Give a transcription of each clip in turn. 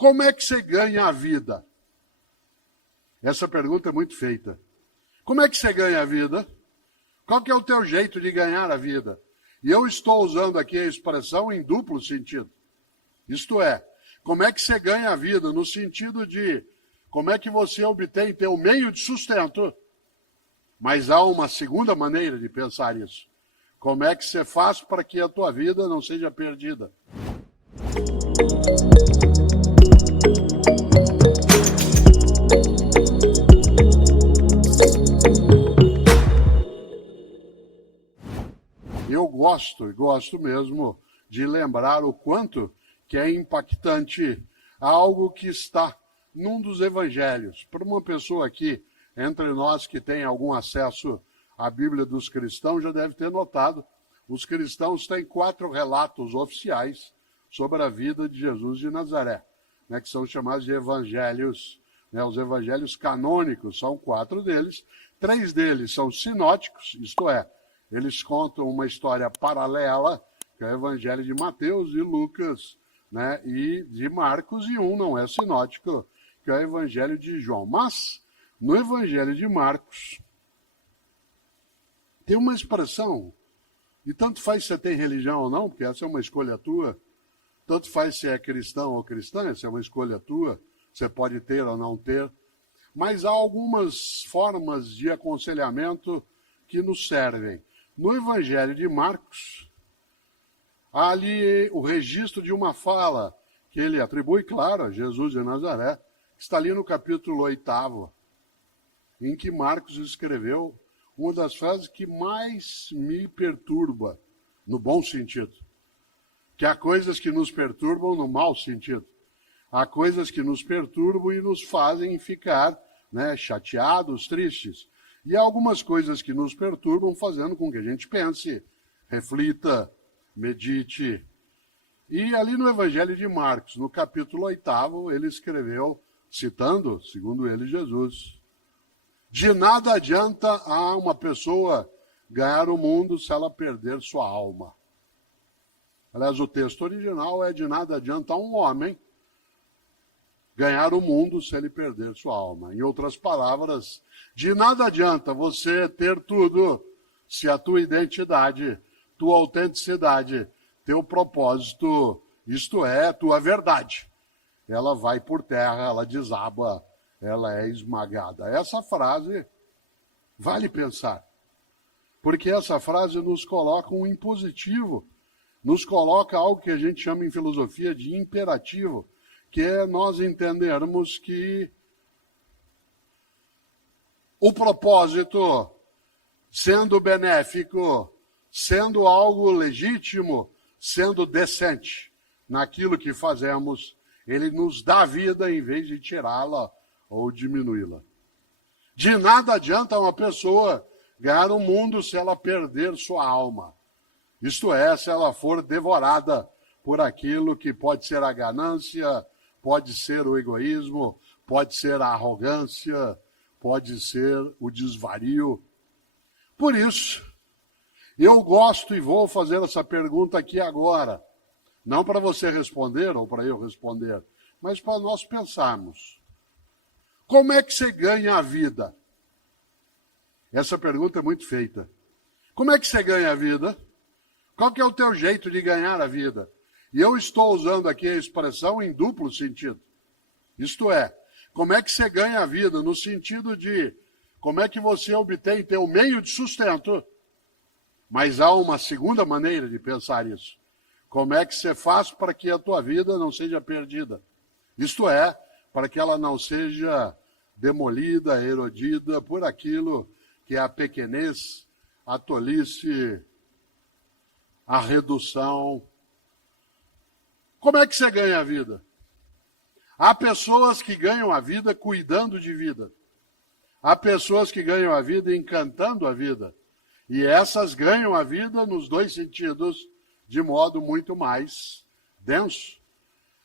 Como é que você ganha a vida? Essa pergunta é muito feita. Como é que você ganha a vida? Qual que é o teu jeito de ganhar a vida? E eu estou usando aqui a expressão em duplo sentido. Isto é, como é que você ganha a vida? No sentido de como é que você obtém teu meio de sustento. Mas há uma segunda maneira de pensar isso. Como é que você faz para que a tua vida não seja perdida? Eu gosto mesmo de lembrar o quanto que é impactante algo que está num dos evangelhos. Para uma pessoa aqui, entre nós que tem algum acesso à Bíblia dos cristãos, já deve ter notado, os cristãos têm 4 relatos oficiais sobre a vida de Jesus de Nazaré, que são chamados de evangelhos, os evangelhos canônicos, são 4 deles, 3 deles são sinóticos, isto é, eles contam uma história paralela, que é o evangelho de Mateus e Lucas, e de Marcos, e um não é sinótico, que é o evangelho de João. Mas, no evangelho de Marcos, tem uma expressão, e tanto faz se você tem religião ou não, porque essa é uma escolha tua, tanto faz se é cristão ou cristã, essa é uma escolha tua, você pode ter ou não ter, mas há algumas formas de aconselhamento que nos servem. No evangelho de Marcos, há ali o registro de uma fala que ele atribui, claro, a Jesus de Nazaré, que está ali no capítulo 8, em que Marcos escreveu uma das frases que mais me perturba, no bom sentido. Que há coisas que nos perturbam no mau sentido. Há coisas que nos perturbam e nos fazem ficar chateados, tristes. E há algumas coisas que nos perturbam fazendo com que a gente pense, reflita, medite. E ali no Evangelho de Marcos, no capítulo 8, ele escreveu, citando, segundo ele, Jesus: de nada adianta a uma pessoa ganhar o mundo se ela perder sua alma. Aliás, o texto original é: de nada adianta a um homem ganhar o mundo se ele perder sua alma. Em outras palavras, de nada adianta você ter tudo se a tua identidade, tua autenticidade, teu propósito, isto é, tua verdade, ela vai por terra, ela desaba, ela é esmagada. Essa frase vale pensar, porque essa frase nos coloca um impositivo, nos coloca algo que a gente chama em filosofia de imperativo, que é nós entendermos que o propósito, sendo benéfico, sendo algo legítimo, sendo decente naquilo que fazemos, ele nos dá vida em vez de tirá-la ou diminuí-la. De nada adianta uma pessoa ganhar o mundo se ela perder sua alma. Isto é, se ela for devorada por aquilo que pode ser a ganância, pode ser o egoísmo, pode ser a arrogância, pode ser o desvario. Por isso, eu gosto e vou fazer essa pergunta aqui agora. Não para você responder ou para eu responder, mas para nós pensarmos. Como é que você ganha a vida? Essa pergunta é muito feita. Como é que você ganha a vida? Qual que é o teu jeito de ganhar a vida? E eu estou usando aqui a expressão em duplo sentido. Isto é, como é que você ganha a vida? No sentido de como é que você obtém teu meio de sustento. Mas há uma segunda maneira de pensar isso. Como é que você faz para que a tua vida não seja perdida? Isto é, para que ela não seja demolida, erodida por aquilo que é a pequenez, a tolice, a redução. Como é que você ganha a vida? Há pessoas que ganham a vida cuidando de vida. Há pessoas que ganham a vida encantando a vida. E essas ganham a vida nos dois sentidos, de modo muito mais denso.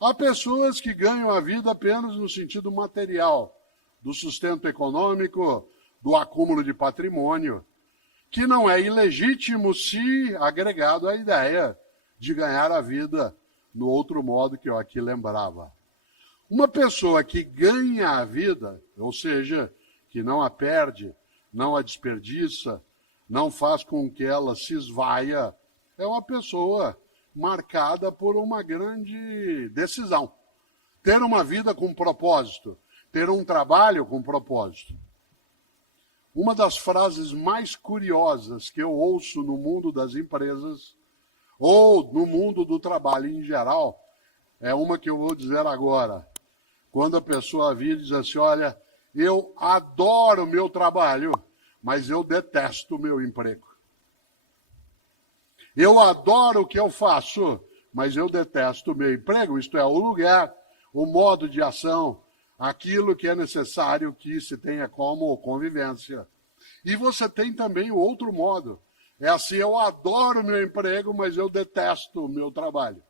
Há pessoas que ganham a vida apenas no sentido material, do sustento econômico, do acúmulo de patrimônio, que não é ilegítimo se agregado à ideia de ganhar a vida no outro modo que eu aqui lembrava. Uma pessoa que ganha a vida, ou seja, que não a perde, não a desperdiça, não faz com que ela se esvaia, é uma pessoa marcada por uma grande decisão. Ter uma vida com propósito, ter um trabalho com propósito. Uma das frases mais curiosas que eu ouço no mundo das empresas, ou no mundo do trabalho em geral, é uma que eu vou dizer agora. Quando a pessoa vira e diz assim, olha, eu adoro o meu trabalho, mas eu detesto o meu emprego. Eu adoro o que eu faço, mas eu detesto o meu emprego, isto é, o lugar, o modo de ação, aquilo que é necessário que se tenha como convivência. E você tem também o outro modo. É assim, eu adoro o meu emprego, mas eu detesto o meu trabalho.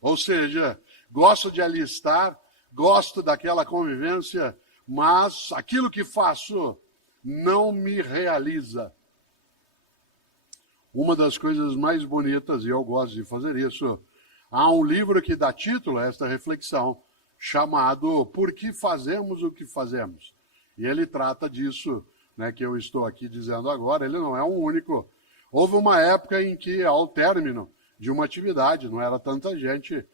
Ou seja, gosto de ali estar, gosto daquela convivência, mas aquilo que faço não me realiza. Uma das coisas mais bonitas, e eu gosto de fazer isso, há um livro que dá título a esta reflexão, chamado Por que Fazemos o que Fazemos? E ele trata disso, né, que eu estou aqui dizendo agora, ele não é o único. Houve uma época em que, ao término de uma atividade, não era tanta gente,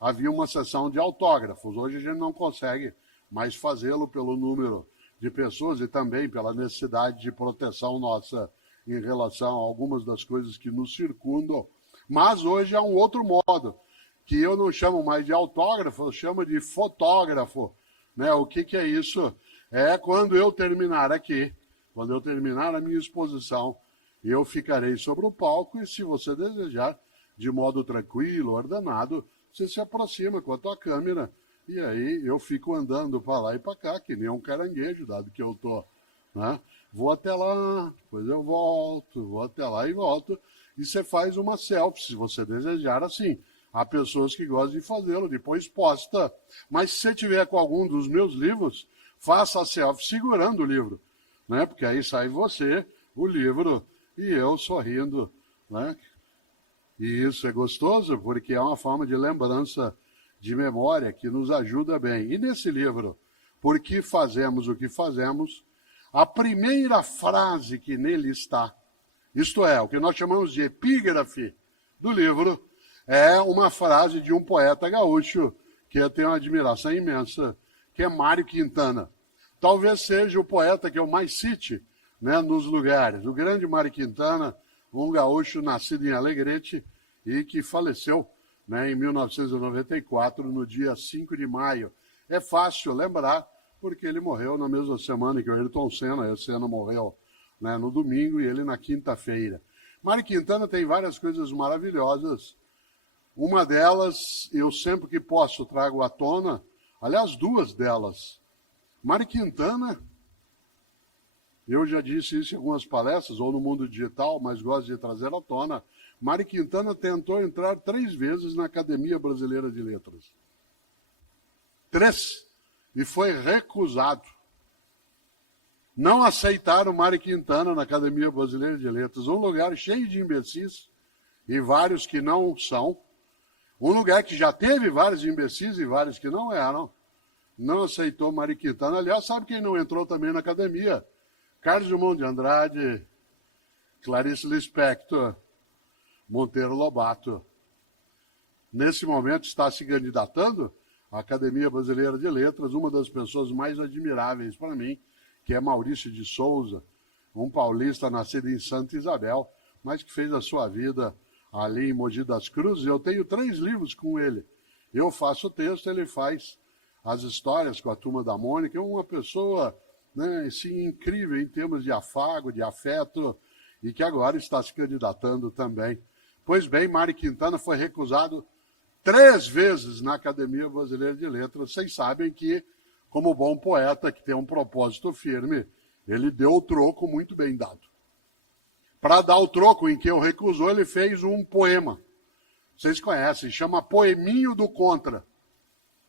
havia uma sessão de autógrafos. Hoje a gente não consegue mais fazê-lo pelo número de pessoas e também pela necessidade de proteção nossa em relação a algumas das coisas que nos circundam. Mas hoje há um outro modo, que eu não chamo mais de autógrafo, eu chamo de fotógrafo. Né? O que é isso? É quando eu terminar aqui, quando eu terminar a minha exposição, eu ficarei sobre o palco e, se você desejar, de modo tranquilo, ordenado, você se aproxima com a tua câmera e aí eu fico andando para lá e para cá, que nem um caranguejo, dado que eu estou, né? Vou até lá, depois eu volto, vou até lá e volto, e você faz uma selfie, se você desejar assim. Há pessoas que gostam de fazê-lo, depois posta. Mas se você tiver com algum dos meus livros, faça a selfie segurando o livro, né? Porque aí sai você, o livro, e eu sorrindo, né? E isso é gostoso porque é uma forma de lembrança, de memória, que nos ajuda bem. E nesse livro, Por que Fazemos o que Fazemos, a primeira frase que nele está, isto é, o que nós chamamos de epígrafe do livro, é uma frase de um poeta gaúcho que eu tenho uma admiração imensa, que é Mário Quintana. Talvez seja o poeta que eu mais cite, né, nos lugares. O grande Mário Quintana, um gaúcho nascido em Alegrete e que faleceu, né, em 1994, no dia 5 de maio. É fácil lembrar, porque ele morreu na mesma semana que o Ayrton Senna. O Senna morreu, né, no domingo e ele na quinta-feira. Mário Quintana tem várias coisas maravilhosas. Uma delas, eu sempre que posso trago à tona, aliás, duas delas. Mário Quintana, eu já disse isso em algumas palestras, ou no mundo digital, mas gosto de trazer à tona. Mário Quintana tentou entrar 3 vezes na Academia Brasileira de Letras. 3. E foi recusado. Não aceitaram Mário Quintana na Academia Brasileira de Letras. Um lugar cheio de imbecis, e vários que não são. Um lugar que já teve vários imbecis e vários que não eram. Não aceitou Mário Quintana. Aliás, sabe quem não entrou também na academia? Carlos Drummond de Andrade, Clarice Lispector, Monteiro Lobato. Nesse momento está se candidatando à Academia Brasileira de Letras, uma das pessoas mais admiráveis para mim, que é Maurício de Souza, um paulista nascido em Santa Isabel, mas que fez a sua vida ali em Mogi das Cruzes. Eu tenho 3 livros com ele. Eu faço o texto, ele faz as histórias com a Turma da Mônica. É uma pessoa, né, assim, incrível em termos de afago, de afeto, e que agora está se candidatando também. Pois bem, Mário Quintana foi recusado 3 vezes na Academia Brasileira de Letras. Vocês sabem que, como bom poeta que tem um propósito firme, ele deu o troco muito bem dado. Para dar o troco em que eu recusou, ele fez um poema. Vocês conhecem, chama Poeminho do Contra.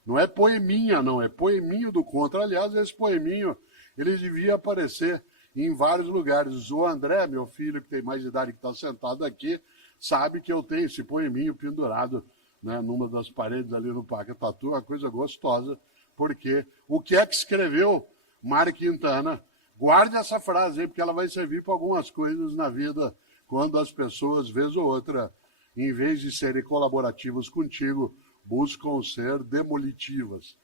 Não é poeminha, não, é Poeminho do Contra. Aliás, esse poeminho, ele devia aparecer em vários lugares. O André, meu filho, que tem mais idade, que está sentado aqui, sabe que eu tenho esse poeminho pendurado, né, numa das paredes ali no Parque Tatu, uma coisa gostosa, Porque o que é que escreveu Mário Quintana? Guarde essa frase aí, porque ela vai servir para algumas coisas na vida, quando as pessoas, vez ou outra, em vez de serem colaborativas contigo, buscam ser demolitivas.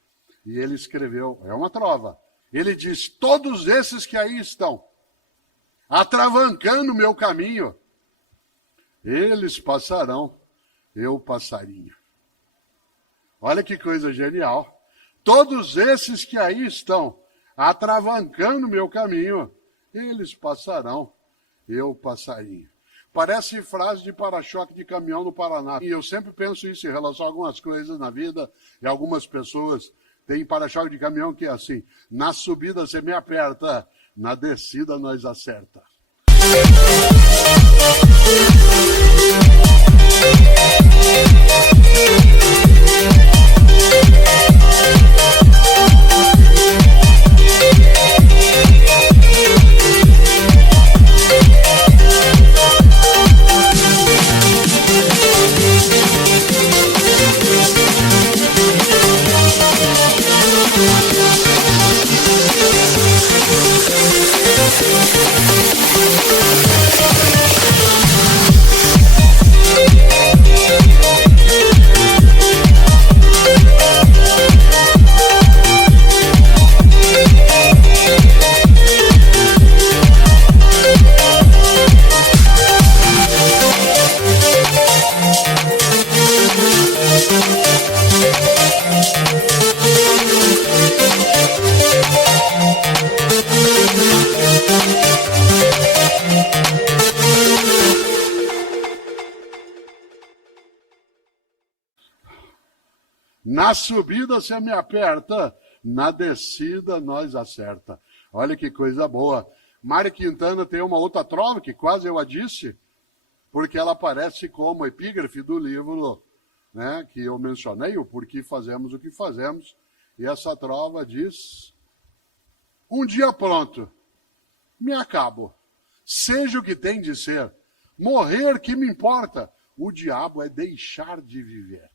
E ele escreveu, é uma trova, ele diz, todos esses que aí estão, atravancando o meu caminho, eles passarão, eu passarinho. Olha que coisa genial. Todos esses que aí estão, atravancando o meu caminho, eles passarão, eu passarinho. Parece frase de para-choque de caminhão no Paraná. E eu sempre penso isso em relação a algumas coisas na vida, e algumas pessoas têm para-choque de caminhão que é assim, na subida você me aperta, na descida nós acerta. Na subida você me aperta, na descida nós acerta. Olha que coisa boa. Mário Quintana tem uma outra trova que quase eu a disse, porque ela aparece como epígrafe do livro, né, que eu mencionei, o Porquê Fazemos o que Fazemos. E essa trova diz, um dia pronto, me acabo, seja o que tem de ser, morrer que me importa, o diabo é deixar de viver.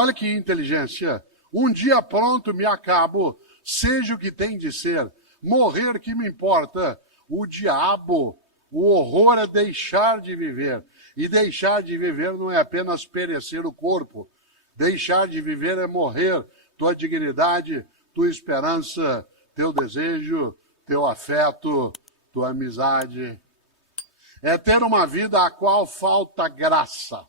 Olha que inteligência. Um dia pronto me acabo, seja o que tem de ser. Morrer que me importa. O diabo, o horror é deixar de viver. E deixar de viver não é apenas perecer o corpo. Deixar de viver é morrer. Tua dignidade, tua esperança, teu desejo, teu afeto, tua amizade. É ter uma vida a qual falta graça.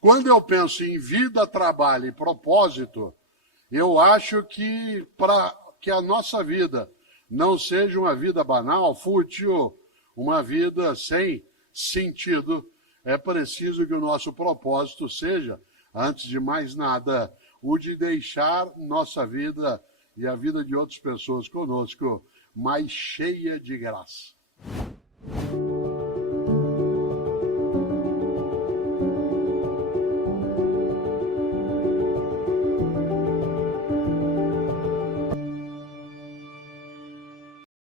Quando eu penso em vida, trabalho e propósito, eu acho que para que a nossa vida não seja uma vida banal, fútil, uma vida sem sentido, é preciso que o nosso propósito seja, antes de mais nada, o de deixar nossa vida e a vida de outras pessoas conosco mais cheia de graça.